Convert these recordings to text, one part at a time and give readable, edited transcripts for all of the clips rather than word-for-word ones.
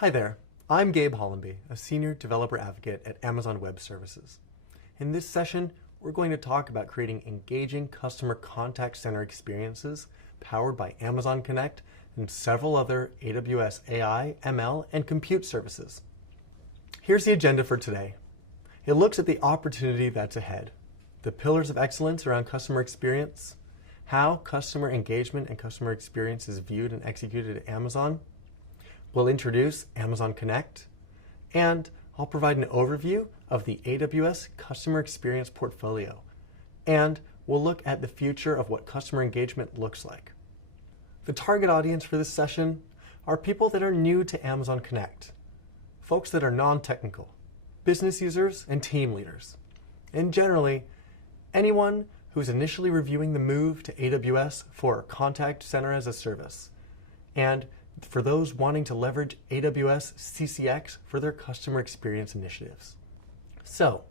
Hi there, I'm Gabe Hollenby, a Senior Developer Advocate at Amazon Web Services. In this session, we're going to talk about creating engaging customer contact center experiences powered by Amazon Connect and several other AWS AI, ML, and compute services. Here's the agenda for today. It looks at the opportunity that's ahead, the pillars of excellence around customer experience, how customer engagement and customer experience is viewed and executed at Amazon. We'll introduce Amazon Connect, and I'll provide an overview of the AWS Customer Experience portfolio, and we'll look at the future of what customer engagement looks like. The target audience for this session are people that are new to Amazon Connect, folks that are non-technical, business users and team leaders, and generally anyone who's initially reviewing the move to AWS for Contact Center as a Service, and for those wanting to leverage AWS CCX for their customer experience initiatives. So,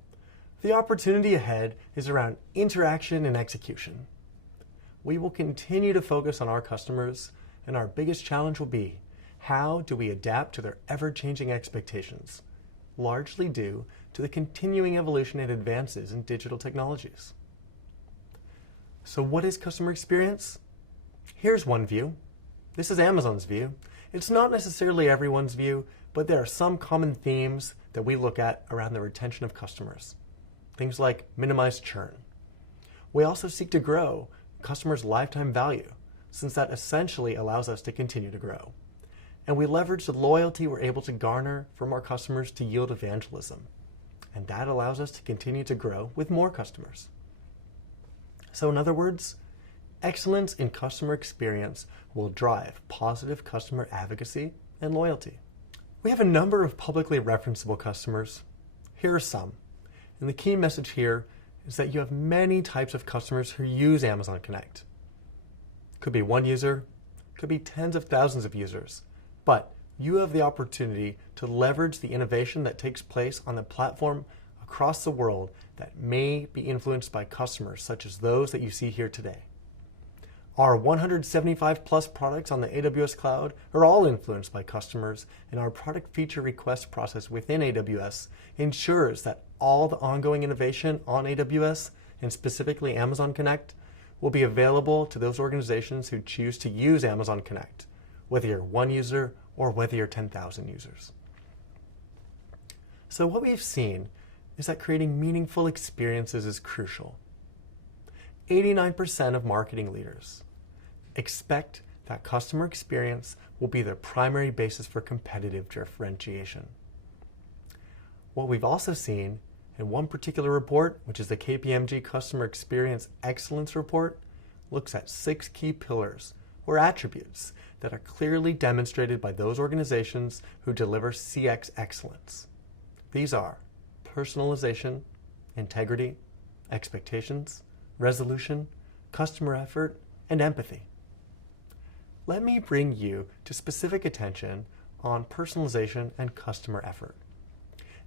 the opportunity ahead is around interaction and execution. We will continue to focus on our customers, and our biggest challenge will be, how do we adapt to their ever-changing expectations, largely due to the continuing evolution and advances in digital technologies. So what is customer experience? Here's one view. This is Amazon's view. It's not necessarily everyone's view, but there are some common themes that we look at around the retention of customers. Things like minimize churn. We also seek to grow customers' lifetime value, since that essentially allows us to continue to grow. And we leverage the loyalty we're able to garner from our customers to yield evangelism. And that allows us to continue to grow with more customers. So in other words, excellence in customer experience will drive positive customer advocacy and loyalty. We have a number of publicly referenceable customers. Here are some. And the key message here is that you have many types of customers who use Amazon Connect. Could be one user, could be tens of thousands of users, but you have the opportunity to leverage the innovation that takes place on the platform across the world that may be influenced by customers such as those that you see here today. Our 175 plus products on the AWS cloud are all influenced by customers, and our product feature request process within AWS ensures that all the ongoing innovation on AWS, and specifically Amazon Connect, will be available to those organizations who choose to use Amazon Connect, whether you're one user or whether you're 10,000 users. So what we've seen is that creating meaningful experiences is crucial. 89% of marketing leaders expect that customer experience will be their primary basis for competitive differentiation. What we've also seen in one particular report, which is the KPMG Customer Experience Excellence Report, looks at 6 key pillars or attributes that are clearly demonstrated by those organizations who deliver CX excellence. These are personalization, integrity, expectations, resolution, customer effort, and empathy. Let me bring you to specific attention on personalization and customer effort.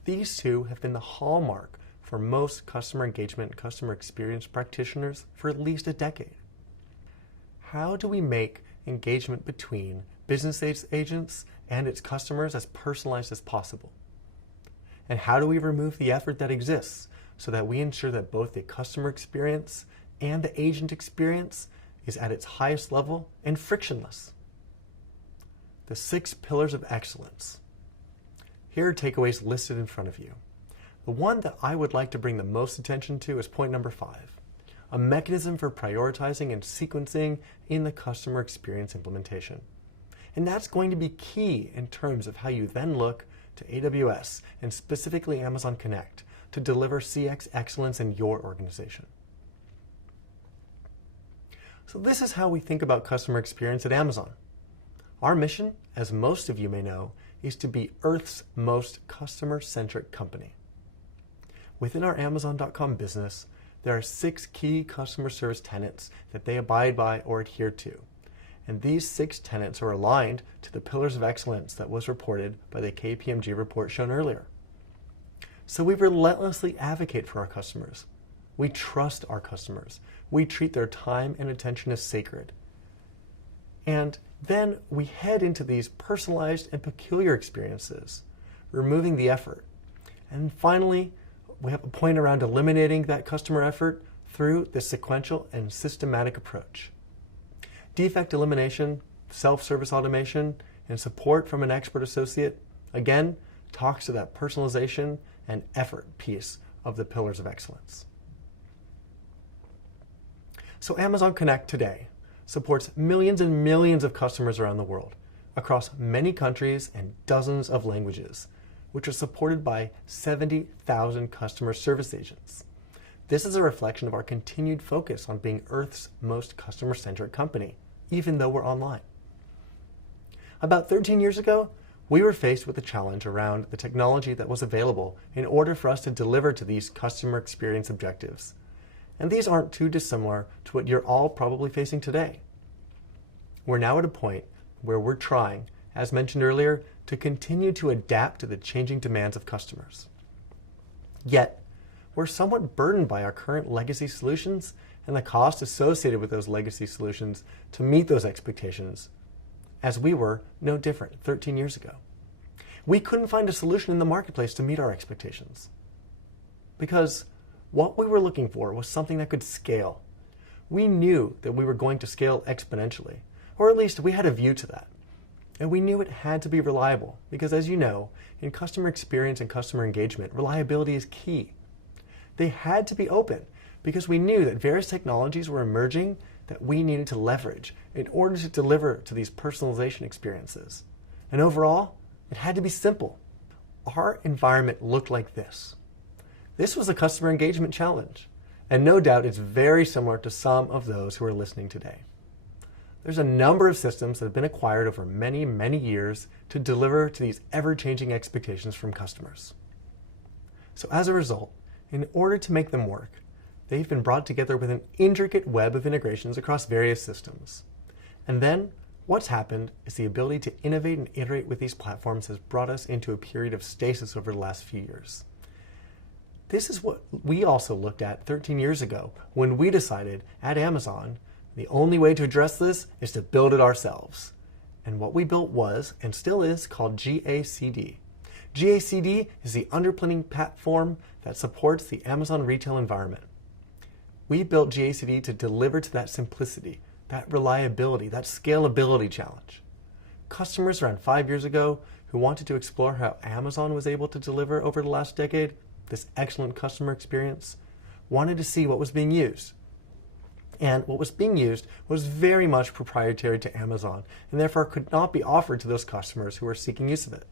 These two have been the hallmark for most customer engagement and customer experience practitioners for at least a decade. How do we make engagement between business agents and its customers as personalized as possible? And how do we remove the effort that exists so that we ensure that both the customer experience and the agent experience is at its highest level and frictionless? The 6 pillars of excellence. Here are takeaways listed in front of you. The one that I would like to bring the most attention to is point number 5, a mechanism for prioritizing and sequencing in the customer experience implementation. And that's going to be key in terms of how you then look to AWS and specifically Amazon Connect to deliver CX excellence in your organization. So this is how we think about customer experience at Amazon. Our mission, as most of you may know, is to be Earth's most customer-centric company. Within our Amazon.com business, there are 6 key customer service tenets that they abide by or adhere to. And these 6 tenets are aligned to the pillars of excellence that was reported by the KPMG report shown earlier. So we relentlessly advocate for our customers. We trust our customers. We treat their time and attention as sacred. And Then we head into these personalized and peculiar experiences, removing the effort. And finally, we have a point around eliminating that customer effort through this sequential and systematic approach. Defect elimination, self-service automation, and support from an expert associate, again, talks to that personalization and effort piece of the pillars of excellence. So Amazon Connect today supports millions and millions of customers around the world across many countries and dozens of languages, which are supported by 70,000 customer service agents. This is a reflection of our continued focus on being Earth's most customer-centric company, even though we're online. About 13 years ago, we were faced with a challenge around the technology that was available in order for us to deliver to these customer experience objectives. And these aren't too dissimilar to what you're all probably facing today. We're now at a point where we're trying, as mentioned earlier, to continue to adapt to the changing demands of customers. Yet, we're somewhat burdened by our current legacy solutions and the cost associated with those legacy solutions to meet those expectations, as we were no different 13 years ago. We couldn't find a solution in the marketplace to meet our expectations because what we were looking for was something that could scale. We knew that we were going to scale exponentially, or at least we had a view to that. And we knew it had to be reliable because, as you know, in customer experience and customer engagement, reliability is key. They had to be open because we knew that various technologies were emerging that we needed to leverage in order to deliver to these personalization experiences. And overall, it had to be simple. Our environment looked like this. This was a customer engagement challenge, and no doubt it's very similar to some of those who are listening today. There's a number of systems that have been acquired over many, many years to deliver to these ever-changing expectations from customers. So as a result, in order to make them work, they've been brought together with an intricate web of integrations across various systems. And then, what's happened is the ability to innovate and iterate with these platforms has brought us into a period of stasis over the last few years. This is what we also looked at 13 years ago when we decided at Amazon the only way to address this is to build it ourselves. And what we built was, and still is, called GACD. GACD is the underpinning platform that supports the Amazon retail environment. We built GACD to deliver to that simplicity, that reliability, that scalability challenge. Customers around 5 years ago who wanted to explore how Amazon was able to deliver over the last decade this excellent customer experience wanted to see what was being used. And what was being used was very much proprietary to Amazon and therefore could not be offered to those customers who were seeking use of it.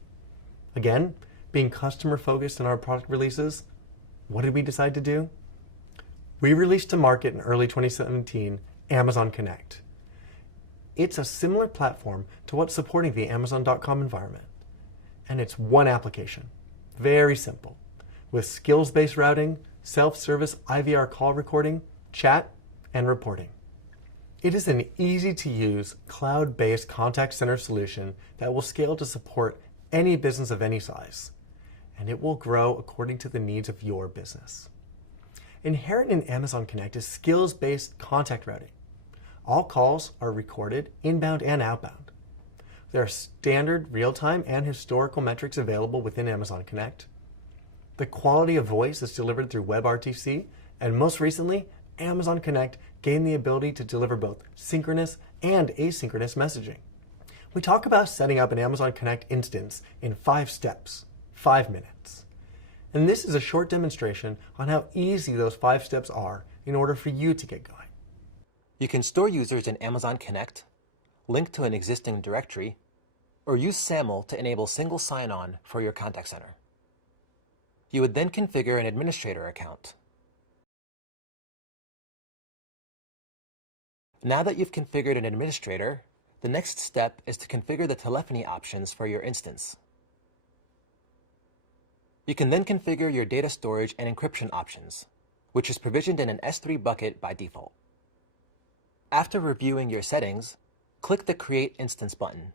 Again, being customer focused in our product releases, what did we decide to do? We released to market in early 2017 Amazon Connect. It's a similar platform to what's supporting the Amazon.com environment. And it's one application, very simple, with skills-based routing, self-service IVR call recording, chat, and reporting. It is an easy-to-use, cloud-based contact center solution that will scale to support any business of any size, and it will grow according to the needs of your business. Inherent in Amazon Connect is skills-based contact routing. All calls are recorded inbound and outbound. There are standard real-time and historical metrics available within Amazon Connect. The quality of voice is delivered through WebRTC, and most recently, Amazon Connect gained the ability to deliver both synchronous and asynchronous messaging. We talk about setting up an Amazon Connect instance in 5 steps, 5 minutes. And this is a short demonstration on how easy those 5 steps are in order for you to get going. You can store users in Amazon Connect, link to an existing directory, or use SAML to enable single sign-on for your contact center. You would then configure an administrator account. Now that you've configured an administrator, the next step is to configure the telephony options for your instance. You can then configure your data storage and encryption options, which is provisioned in an S3 bucket by default. After reviewing your settings, click the Create Instance button.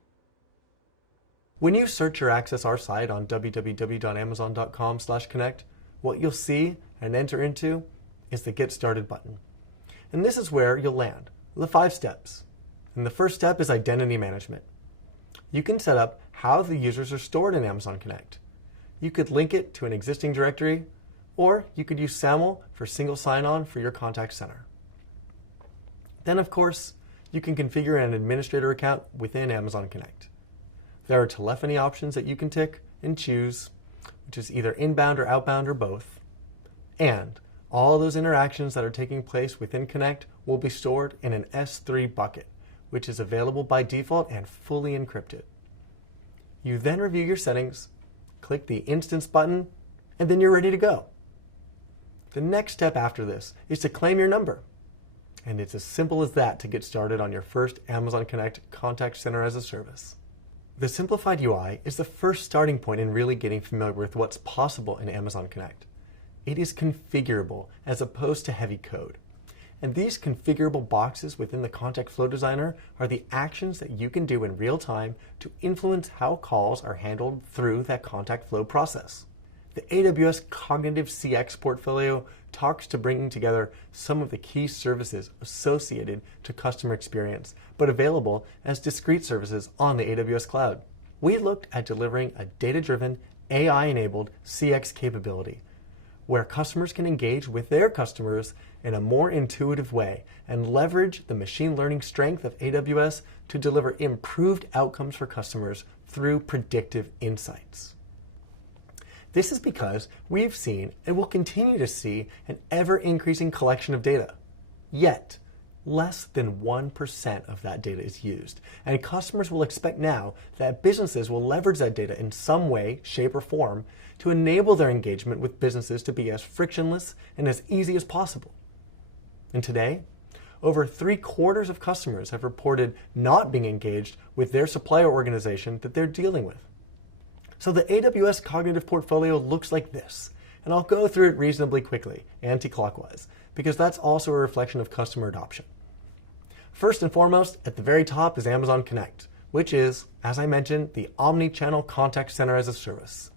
When you search or access our site on www.amazon.com/connect, what you'll see and enter into is the Get Started button. And this is where you'll land, the 5 steps. And the first step is identity management. You can set up how the users are stored in Amazon Connect. You could link it to an existing directory, or you could use SAML for single sign-on for your contact center. Then, of course, you can configure an administrator account within Amazon Connect. There are telephony options that you can tick and choose, which is either inbound or outbound or both. And all those interactions that are taking place within Connect will be stored in an S3 bucket, which is available by default and fully encrypted. You then review your settings, click the Instance button, and then you're ready to go. The next step after this is to claim your number. And it's as simple as that to get started on your first Amazon Connect Contact Center as a Service. The simplified UI is the first starting point in really getting familiar with what's possible in Amazon Connect. It is configurable as opposed to heavy code. And these configurable boxes within the Contact Flow Designer are the actions that you can do in real time to influence how calls are handled through that contact flow process. The AWS Cognitive CX portfolio talks to bringing together some of the key services associated to customer experience, but available as discrete services on the AWS cloud. We looked at delivering a data-driven, AI-enabled CX capability, where customers can engage with their customers in a more intuitive way and leverage the machine learning strength of AWS to deliver improved outcomes for customers through predictive insights. This is because we've seen and will continue to see an ever-increasing collection of data. Yet, less than 1% of that data is used, and customers will expect now that businesses will leverage that data in some way, shape, or form to enable their engagement with businesses to be as frictionless and as easy as possible. And today, over 3/4 of customers have reported not being engaged with their supplier organization that they're dealing with. So the AWS Cognitive portfolio looks like this, and I'll go through it reasonably quickly, anti-clockwise, because that's also a reflection of customer adoption. First and foremost, at the very top is Amazon Connect, which is, as I mentioned, the omni-channel contact center as a service.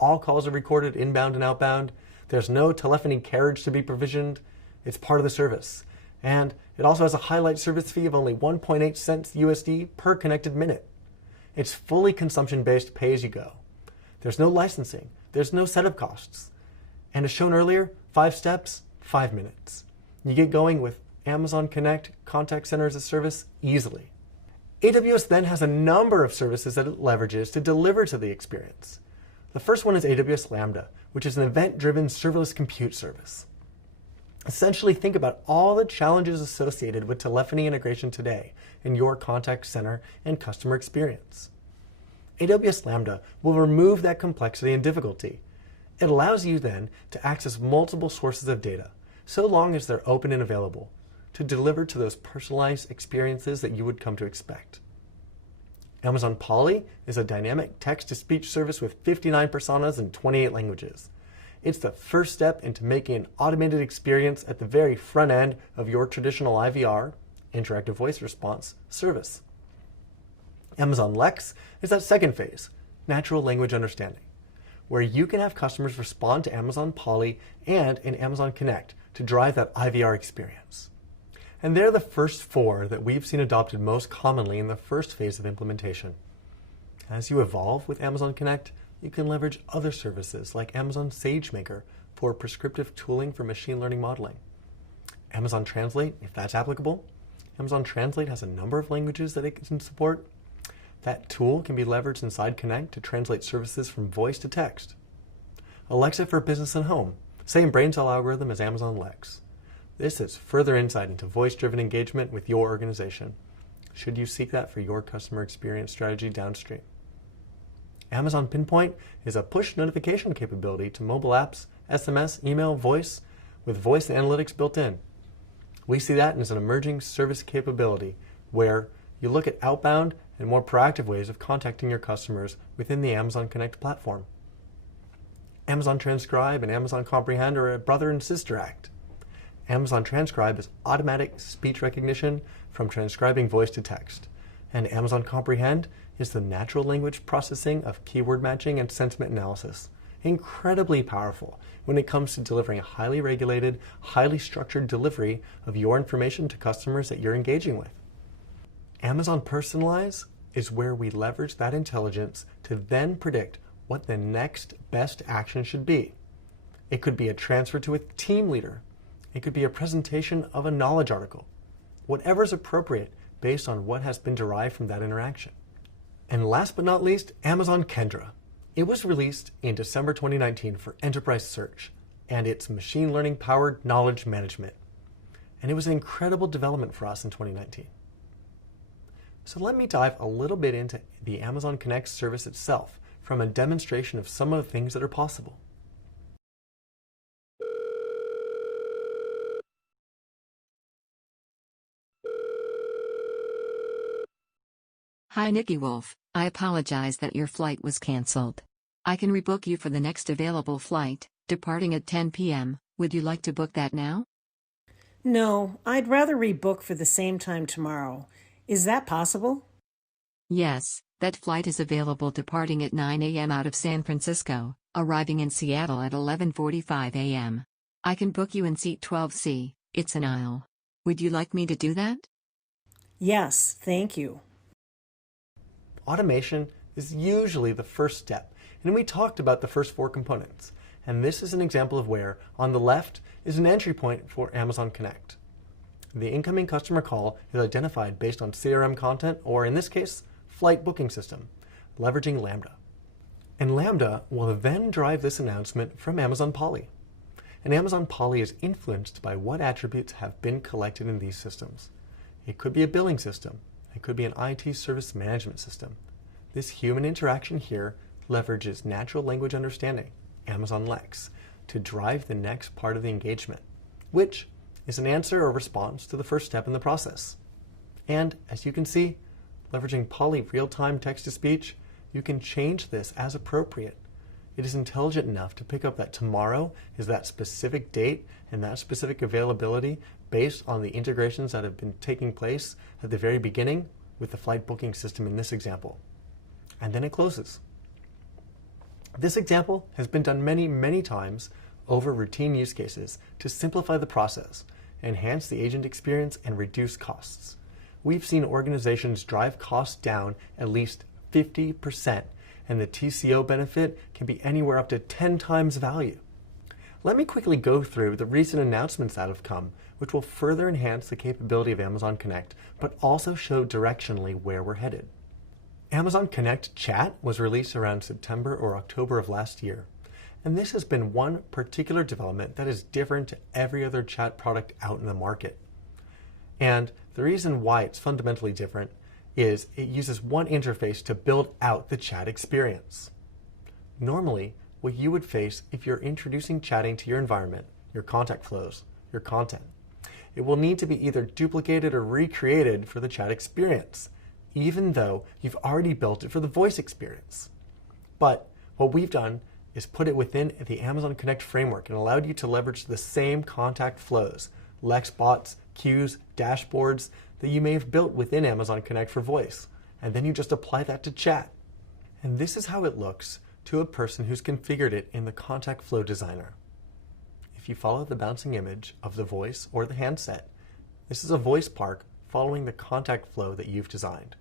All calls are recorded inbound and outbound. There's no telephony carriage to be provisioned. It's part of the service. And it also has a highlight service fee of only 1.8 cents USD per connected minute. It's fully consumption-based pay-as-you-go. There's no licensing. There's no setup costs. And as shown earlier, 5 steps, 5 minutes. You get going with Amazon Connect Contact Center as a Service easily. AWS then has a number of services that it leverages to deliver to the experience. The first one is AWS Lambda, which is an event-driven serverless compute service. Essentially, think about all the challenges associated with telephony integration today in your contact center and customer experience. AWS Lambda will remove that complexity and difficulty. It allows you then to access multiple sources of data, so long as they're open and available, to deliver to those personalized experiences that you would come to expect. Amazon Polly is a dynamic text-to-speech service with 59 personas in 28 languages. It's the first step into making an automated experience at the very front end of your traditional IVR, interactive voice response, service. Amazon Lex is that second phase, natural language understanding, where you can have customers respond to Amazon Polly and in Amazon Connect to drive that IVR experience. And they're the first 4 that we've seen adopted most commonly in the first phase of implementation. As you evolve with Amazon Connect, you can leverage other services like Amazon SageMaker for prescriptive tooling for machine learning modeling. Amazon Translate, if that's applicable. Amazon Translate has a number of languages that it can support. That tool can be leveraged inside Connect to translate services from voice to text. Alexa for business and home, same brain cell algorithm as Amazon Lex. This is further insight into voice-driven engagement with your organization, should you seek that for your customer experience strategy downstream. Amazon Pinpoint is a push notification capability to mobile apps, SMS, email, voice, with voice analytics built in. We see that as an emerging service capability where you look at outbound and more proactive ways of contacting your customers within the Amazon Connect platform. Amazon Transcribe and Amazon Comprehend are a brother and sister act. Amazon Transcribe is automatic speech recognition from transcribing voice to text, and Amazon Comprehend is the natural language processing of keyword matching and sentiment analysis. Incredibly powerful when it comes to delivering a highly regulated, highly structured delivery of your information to customers that you're engaging with. Amazon Personalize is where we leverage that intelligence to then predict what the next best action should be. It could be a transfer to a team leader. It could be a presentation of a knowledge article. Whatever is appropriate based on what has been derived from that interaction. And last but not least, Amazon Kendra. It was released in December 2019 for enterprise search and its machine learning powered knowledge management. And it was an incredible development for us in 2019. So let me dive a little bit into the Amazon Connect service itself from a demonstration of some of the things that are possible. Hi Nikki Wolf, I apologize that your flight was cancelled. I can rebook you for the next available flight, departing at 10 p.m. Would you like to book that now? No, I'd rather rebook for the same time tomorrow. Is that possible? Yes, that flight is available departing at 9 a.m. out of San Francisco, arriving in Seattle at 11:45 a.m. I can book you in seat 12C, it's an aisle. Would you like me to do that? Yes, thank you. Automation is usually the first step, and we talked about the first 4 components. And this is an example of where, on the left, is an entry point for Amazon Connect. The incoming customer call is identified based on CRM content, or in this case, flight booking system, leveraging Lambda. And Lambda will then drive this announcement from Amazon Polly. And Amazon Polly is influenced by what attributes have been collected in these systems. It could be a billing system. It could be an IT service management system. This human interaction here leverages natural language understanding, Amazon Lex, to drive the next part of the engagement, which is an answer or response to the first step in the process. And as you can see, leveraging Polly real-time text-to-speech, you can change this as appropriate. It is intelligent enough to pick up that tomorrow is that specific date and that specific availability based on the integrations that have been taking place at the very beginning with the flight booking system in this example. And then it closes. This example has been done many, many times over routine use cases to simplify the process, enhance the agent experience, and reduce costs. We've seen organizations drive costs down at least 50%, and the TCO benefit can be anywhere up to 10 times value. Let me quickly go through the recent announcements that have come, which will further enhance the capability of Amazon Connect, but also show directionally where we're headed. Amazon Connect Chat was released around September or October of last year, and this has been one particular development that is different to every other chat product out in the market. And the reason why it's fundamentally different is it uses one interface to build out the chat experience. Normally, what you would face if you're introducing chatting to your environment, your contact flows, your content, it will need to be either duplicated or recreated for the chat experience, even though you've already built it for the voice experience. But what we've done is put it within the Amazon Connect framework and allowed you to leverage the same contact flows, Lex bots, queues, dashboards that you may have built within Amazon Connect for voice, and then you just apply that to chat. And this is how it looks to a person who's configured it in the contact flow designer. If you follow the bouncing image of the voice or the handset, this is a voice park following the contact flow that you've designed.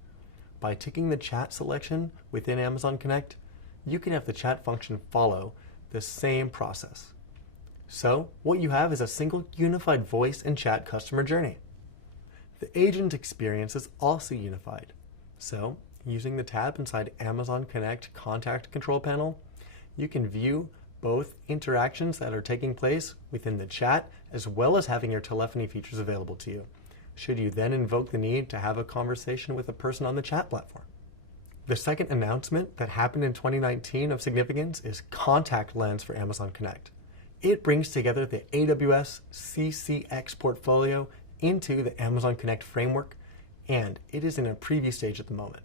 By ticking the chat selection within Amazon Connect, you can have the chat function follow the same process. So what you have is a single unified voice and chat customer journey. The agent experience is also unified. So using the tab inside Amazon Connect Contact Control Panel, you can view both interactions that are taking place within the chat as well as having your telephony features available to you, should you then invoke the need to have a conversation with a person on the chat platform. The second announcement that happened in 2019 of significance is Contact Lens for Amazon Connect. It brings together the AWS CCX portfolio into the Amazon Connect framework, and it is in a preview stage at the moment.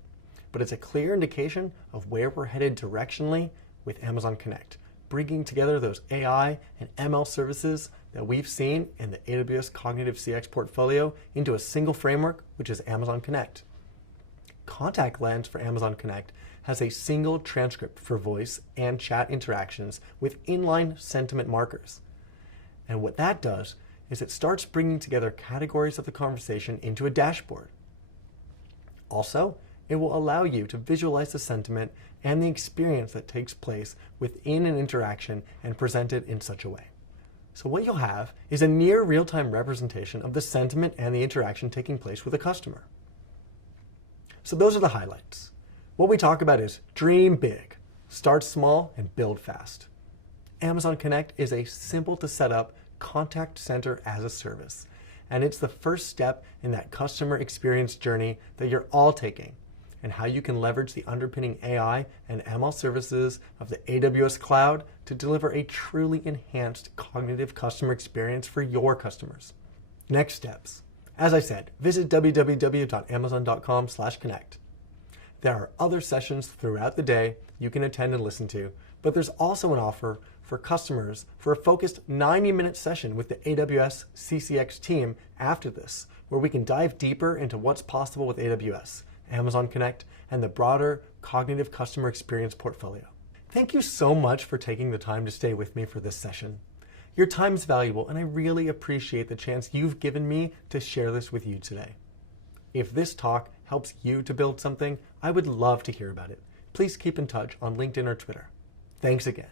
But it's a clear indication of where we're headed directionally with Amazon Connect, bringing together those AI and ML services that we've seen in the AWS Cognitive CX portfolio into a single framework, which is Amazon Connect. Contact Lens for Amazon Connect has a single transcript for voice and chat interactions with inline sentiment markers. And what that does is it starts bringing together categories of the conversation into a dashboard. Also, it will allow you to visualize the sentiment and the experience that takes place within an interaction and present it in such a way. So what you'll have is a near real-time representation of the sentiment and the interaction taking place with a customer. So those are the highlights. What we talk about is dream big, start small, and build fast. Amazon Connect is a simple to set up contact center as a service, and it's the first step in that customer experience journey that you're all taking, and how you can leverage the underpinning AI and ML services of the AWS cloud to deliver a truly enhanced cognitive customer experience for your customers. Next steps. As I said, visit www.amazon.com/connect. There are other sessions throughout the day you can attend and listen to, but there's also an offer for customers for a focused 90-minute session with the AWS CCX team after this, where we can dive deeper into what's possible with AWS, Amazon Connect, and the broader cognitive customer experience portfolio. Thank you so much for taking the time to stay with me for this session. Your time is valuable, and I really appreciate the chance you've given me to share this with you today. If this talk helps you to build something, I would love to hear about it. Please keep in touch on LinkedIn or Twitter. Thanks again.